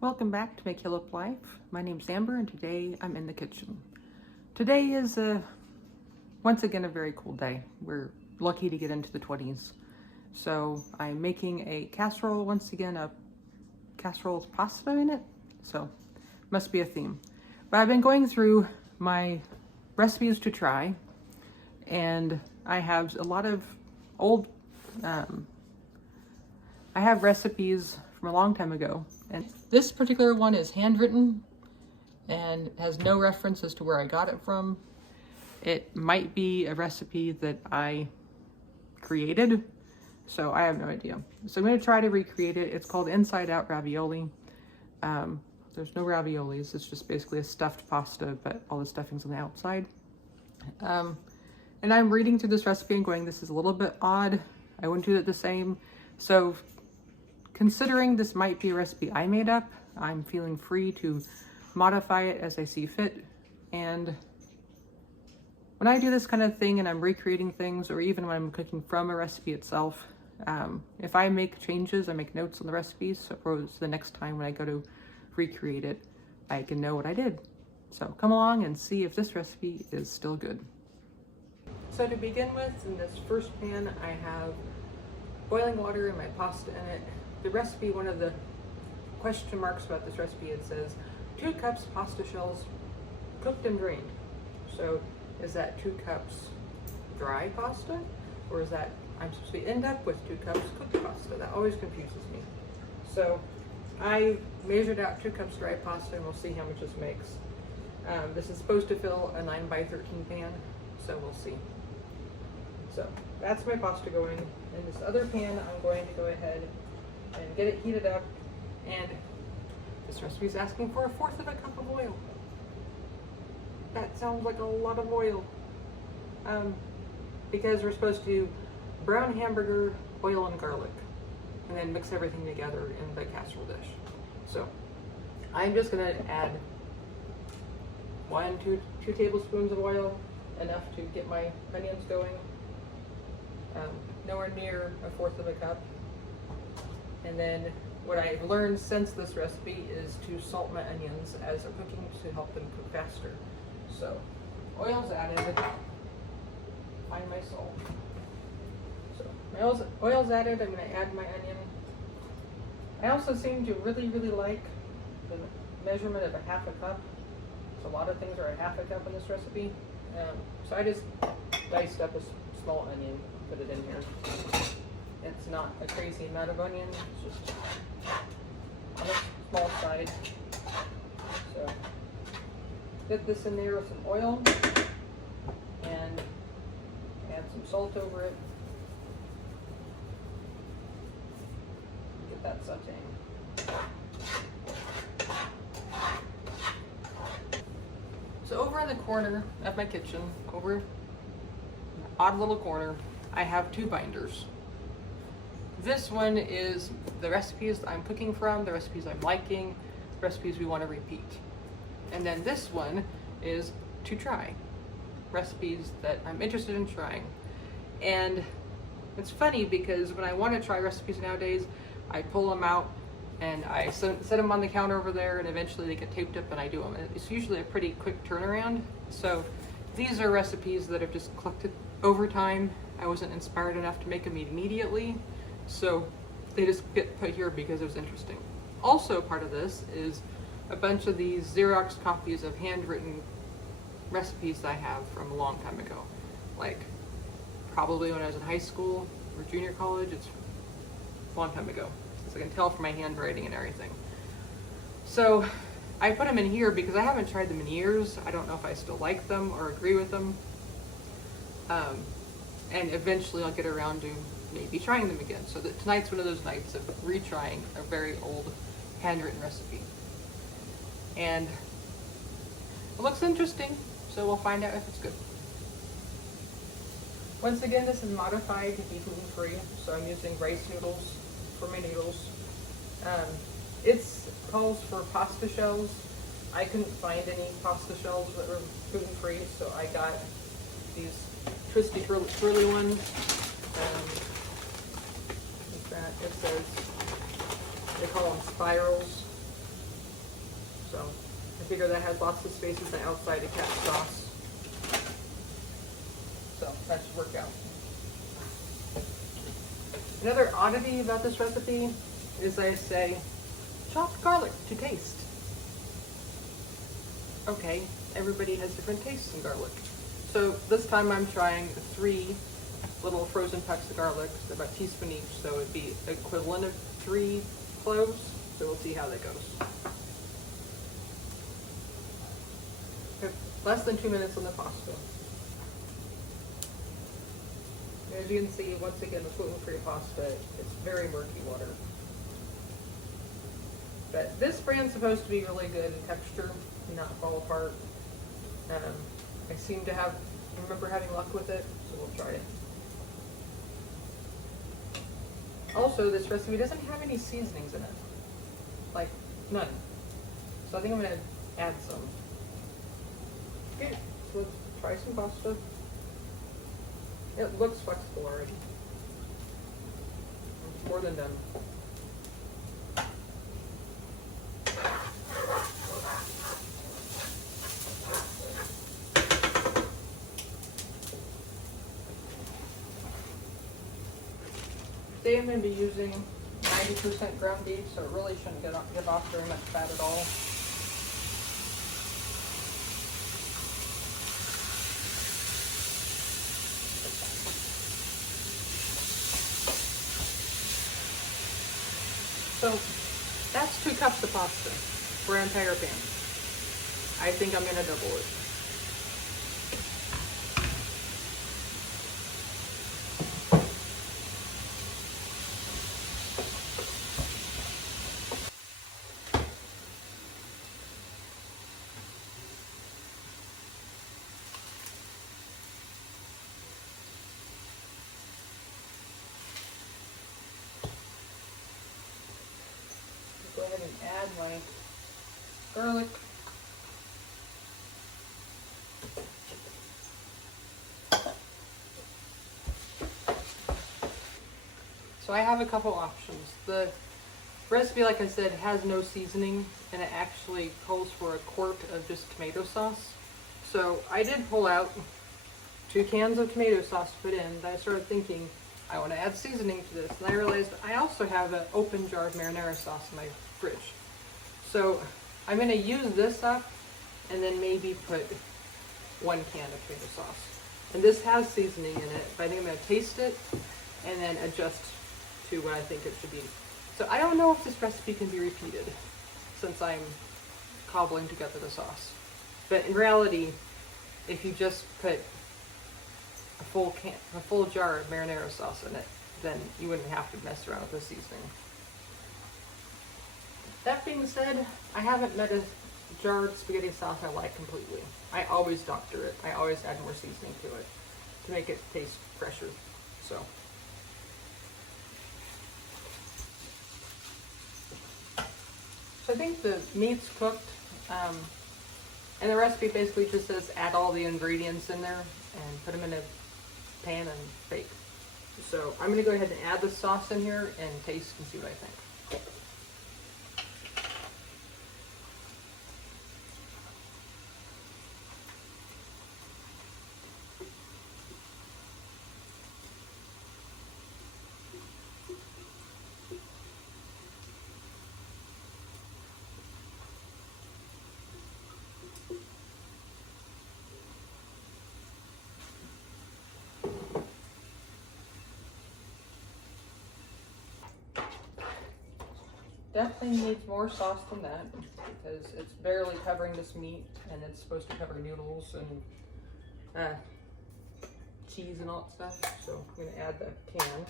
Welcome back to mckilliplife. My name's Amber and today I'm in the kitchen. Today is once again a very cool day. We're lucky to get into the 20s. So I'm making a casserole once again. A casserole with pasta in it, so must be a theme. But I've been going through my recipes to try, and I have a lot of old I have recipes from a long time ago, and this particular one is handwritten and has no reference as to where I got it from. It might be a recipe that I created, so I have no idea. So I'm going to try to recreate it. It's called Out Ravioli. There's no raviolis, it's just basically a stuffed pasta, but all the stuffing's on the outside. And I'm reading through this recipe and going, this is a little bit odd. I wouldn't do it the same. So considering this might be a recipe I made up, I'm feeling free to modify it as I see fit. And when I do this kind of thing and I'm recreating things, or even when I'm cooking from a recipe itself, if I make changes, I make notes on the recipes, so the next time when I go to recreate it, I can know what I did. So come along and see if this recipe is still good. So to begin with, in this first pan, I have boiling water and my pasta in it. The recipe, one of the question marks about this recipe, it says 2 cups pasta shells cooked and drained. So is that 2 cups dry pasta, or is that I'm supposed to end up with 2 cups cooked pasta? That always confuses me. So I measured out 2 cups dry pasta, and we'll see how much this makes. This is supposed to fill a 9x13 pan, so we'll see. So that's my pasta going. In this other pan, I'm going to go ahead and get it heated up, and this recipe is asking for 1/4 of a cup of oil. That sounds like a lot of oil. Because we're supposed to brown hamburger, oil, and garlic, and then mix everything together in the casserole dish. So I'm just gonna add 2 tablespoons of oil, enough to get my onions going. Nowhere near 1/4 of a cup. And then what I've learned since this recipe is to salt my onions as I'm cooking to help them cook faster. So oil's added. Find my salt. So my oil's added. I'm going to add my onion. I also seem to really like the measurement of 1/2 cup. So a lot of things are 1/2 cup in this recipe. So I just diced up a small onion, put it in here. It's not a crazy amount of onion, it's just on the small side. So get this in there with some oil and add some salt over it. Get that sauteing. So over in the corner of my kitchen, over an odd little corner, I have 2 binders. This one is the recipes I'm cooking from, the recipes I'm liking, the recipes we want to repeat. And then this one is to try, recipes that I'm interested in trying. And it's funny because when I want to try recipes nowadays, I pull them out and I set them on the counter over there, and eventually they get taped up and I do them. It's usually a pretty quick turnaround. So these are recipes that have just collected over time. I wasn't inspired enough to make them immediately, so they just get put here because it was interesting. Also part of this is a bunch of these Xerox copies of handwritten recipes that I have from a long time ago. Like probably when I was in high school or junior college. It's a long time ago, because I can tell from my handwriting and everything. So I put them in here because I haven't tried them in years. I don't know if I still like them or agree with them. And eventually I'll get around to maybe trying them again. So tonight's one of those nights of retrying a very old handwritten recipe. And it looks interesting, so we'll find out if it's good. Once again, this is modified to be gluten-free, so I'm using rice noodles for my noodles. It calls for pasta shells. I couldn't find any pasta shells that were gluten-free, so I got these twisty twirly ones. Like that. It says, they call them spirals. So I figured that had lots of spaces on the outside to catch sauce. So that should work out. Another oddity about this recipe is I say chopped garlic to taste. Okay, everybody has different tastes in garlic. So this time I'm trying 3 little frozen pecks of garlic, they're about a teaspoon each, so it'd be equivalent of 3 cloves. So we'll see how that goes. Okay, less than 2 minutes on the pasta. As you can see, once again, with gluten-free pasta, it's very murky water. But this brand's supposed to be really good in texture, not fall apart. I seem to remember having luck with it, so we'll try it. Also, this recipe doesn't have any seasonings in it. Like, none. So I think I'm gonna add some. Okay, so let's try some pasta. It looks flexible already. It's more than done. Today I'm going to be using 90% ground beef, so it really shouldn't give off very much fat at all. So that's 2 cups of pasta for an entire pan. I think I'm going to double it. Go ahead and add my garlic. So I have a couple options. The recipe, like I said, has no seasoning, and it actually calls for a quart of just tomato sauce. So I did pull out 2 cans of tomato sauce to put in, but I started thinking, I want to add seasoning to this, and I realized I also have an open jar of marinara sauce in my fridge. So I'm going to use this up and then maybe put 1 can of tomato sauce. And this has seasoning in it, but I think I'm going to taste it and then adjust to what I think it should be. So I don't know if this recipe can be repeated since I'm cobbling together the sauce. But in reality, if you just put a full jar of marinara sauce in it, then you wouldn't have to mess around with the seasoning. That being said, I haven't met a jarred spaghetti sauce I like completely. I always doctor it. I always add more seasoning to it to make it taste fresher. So I think the meat's cooked, and the recipe basically just says add all the ingredients in there and put them in a pan and bake. So I'm going to go ahead and add the sauce in here and taste and see what I think. Definitely needs more sauce than that because it's barely covering this meat, and it's supposed to cover noodles and cheese and all that stuff. So I'm going to add the can.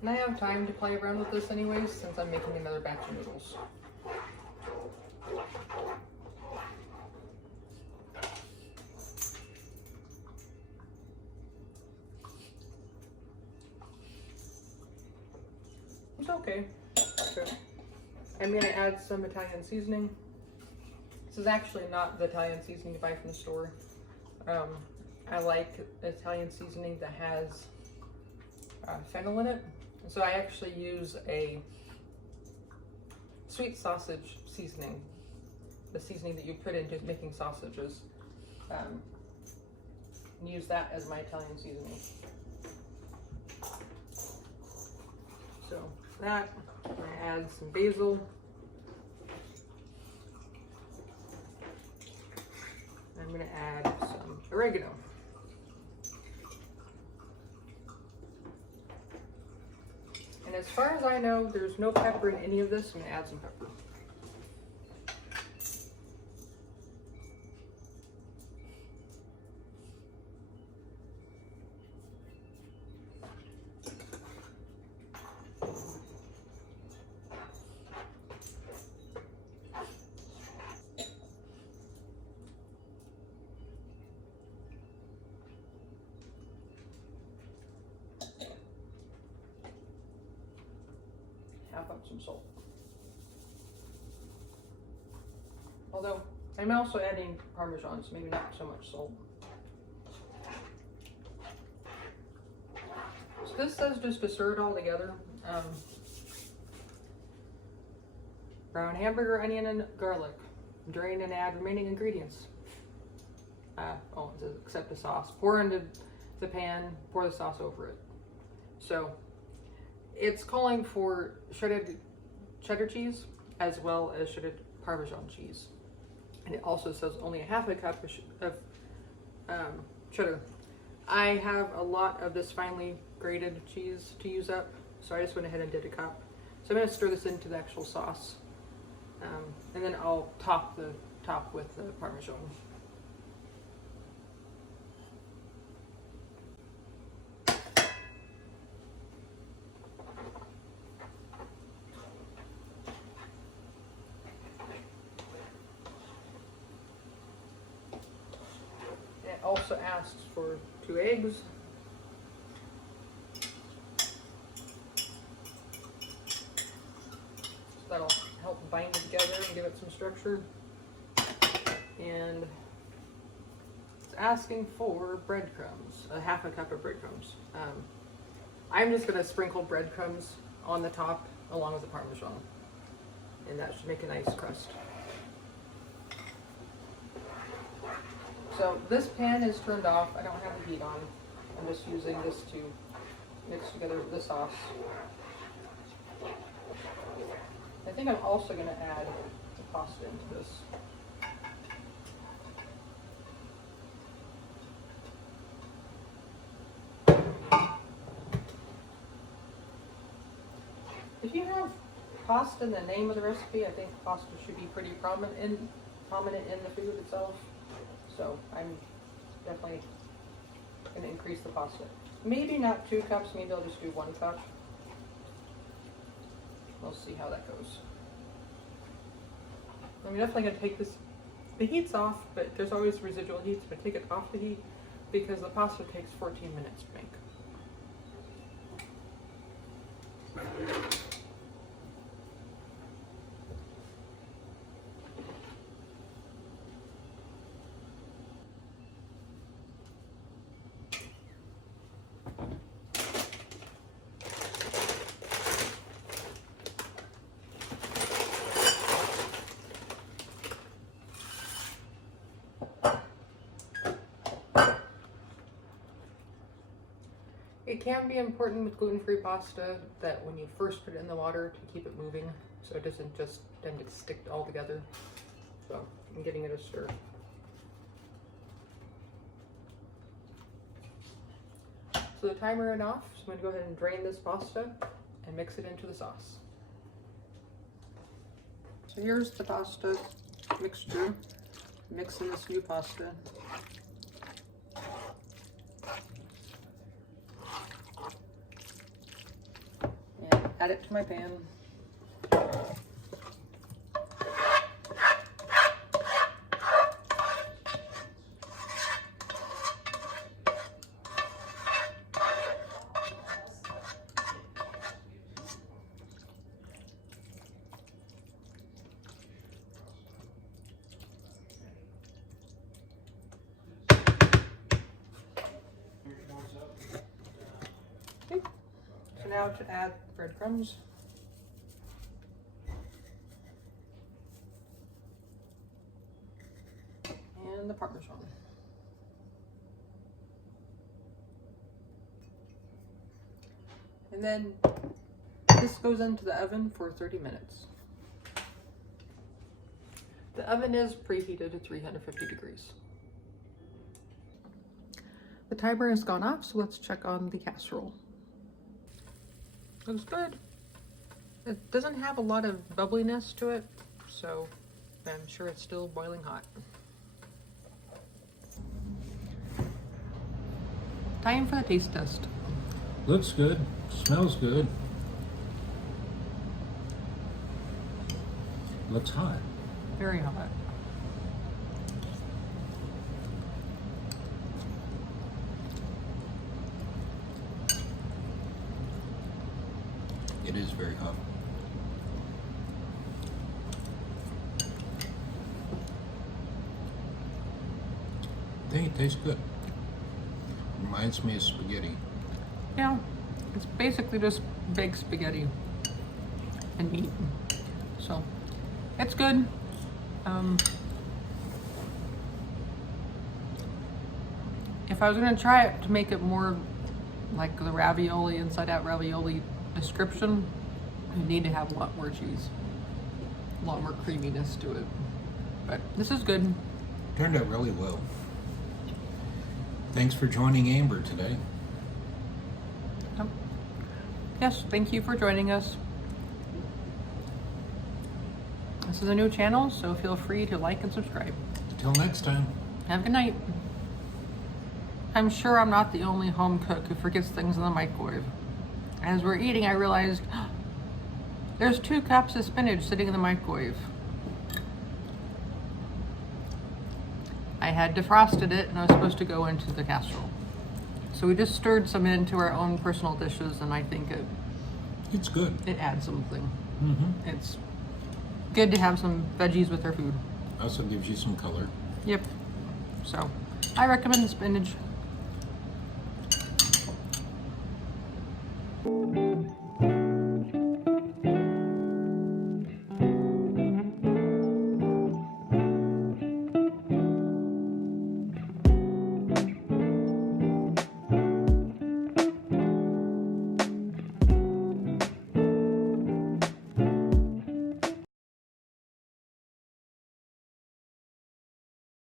And I have time to play around with this anyways since I'm making another batch of noodles. It's okay. So I'm going to add some Italian seasoning. This is actually not the Italian seasoning you buy from the store. I like Italian seasoning that has fennel in it. So I actually use a sweet sausage seasoning, the seasoning that you put into making sausages. Use that as my Italian seasoning. So that, I add some basil. I'm going to add some oregano. And as far as I know, there's no pepper in any of this. I'm going to add some pepper. Half up some salt. Although I'm also adding parmesan, so maybe not so much salt. So this says just to stir it all together. Brown hamburger, onion, and garlic. Drain and add remaining ingredients. Oh, it says except the sauce. Pour into the pan, pour the sauce over it. So it's calling for shredded cheddar cheese as well as shredded Parmesan cheese. And it also says only a half a cup of cheddar. I have a lot of this finely grated cheese to use up, so I just went ahead and did a cup. So I'm going to stir this into the actual sauce. And then I'll top with the Parmesan. It also asks for 2 eggs. So that'll help bind it together and give it some structure. And it's asking for breadcrumbs, a half a cup of breadcrumbs. I'm just going to sprinkle breadcrumbs on the top along with the Parmesan, and that should make a nice crust. So this pan is turned off. I don't have the heat on. I'm just using this to mix together the sauce. I think I'm also going to add the pasta into this. If you have pasta in the name of the recipe, I think pasta should be pretty prominent in the food itself. So I'm definitely going to increase the pasta. Maybe not 2 cups, maybe I'll just do 1 cup. We'll see how that goes. I'm definitely going to take this, the heat's off, but there's always residual heat, so I take it off the heat because the pasta takes 14 minutes to make. It can be important with gluten-free pasta that when you first put it in the water to keep it moving so it doesn't just tend to stick all together. So I'm getting it a stir. So the timer went off, so I'm going to go ahead and drain this pasta and mix it into the sauce. So here's the pasta mixture. Mix in this new pasta. Add it to my pan. now to add breadcrumbs. And the parmesan. And then this goes into the oven for 30 minutes. The oven is preheated to 350 degrees. The timer has gone off, so let's check on the casserole. Looks good. It doesn't have a lot of bubbliness to it, so I'm sure it's still boiling hot. Time for the taste test. Looks good, smells good. Looks hot. Very hot. It is very hot. I think it tastes good. Reminds me of spaghetti. Yeah, it's basically just baked spaghetti and meat. So it's good. If I was gonna try it to make it more like the ravioli, inside out ravioli description, you need to have a lot more cheese, a lot more creaminess to it. But this is good. Turned out really well. Thanks for joining Amber today. Yes, thank you for joining us. This is a new channel, so feel free to like and subscribe. Until next time. Have a good night. I'm sure I'm not the only home cook who forgets things in the microwave. As we're eating, I realized there's 2 cups of spinach sitting in the microwave. I had defrosted it and I was supposed to go into the casserole. So we just stirred some into our own personal dishes, and I think It's good. it adds something. Mm-hmm. It's good to have some veggies with our food. Also gives you some color. Yep. So I recommend the spinach.